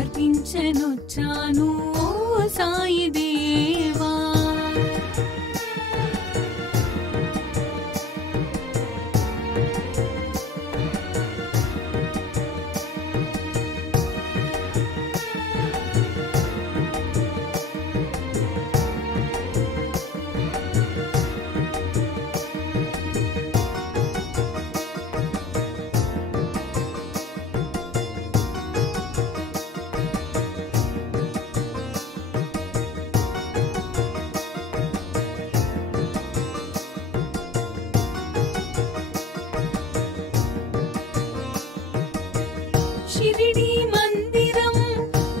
అర్పించనొచ్చాను ఓ సాయి దేవా. షిరిడి మందిరం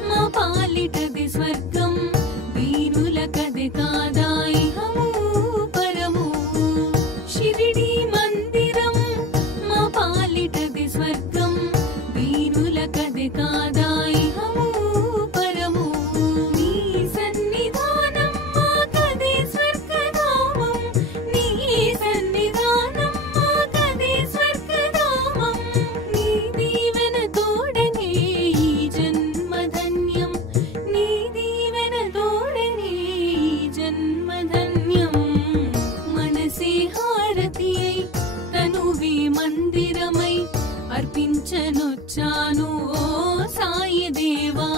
మా పాలిటది స్వర్గం, వీరులకది కాదా ఇహము పరము. షిరిడి మందిరం మా పాలిటది స్వర్గం, వీరులకది కాదా ఇహము పరము. నీ సన్నిధానం మాకది స్వర్గధామం, నీ సన్నిధానం మాకది స్వర్గధామం. నీ దీవెన తోడనే ఈ జన్మధన్యం, నీ దీవెన తోడనే ఈ జన్మధన్యం. మనసే హారతి అయి తనువే మందిరమై అర్పించనొచ్చాను ఓ సాయి దేవా.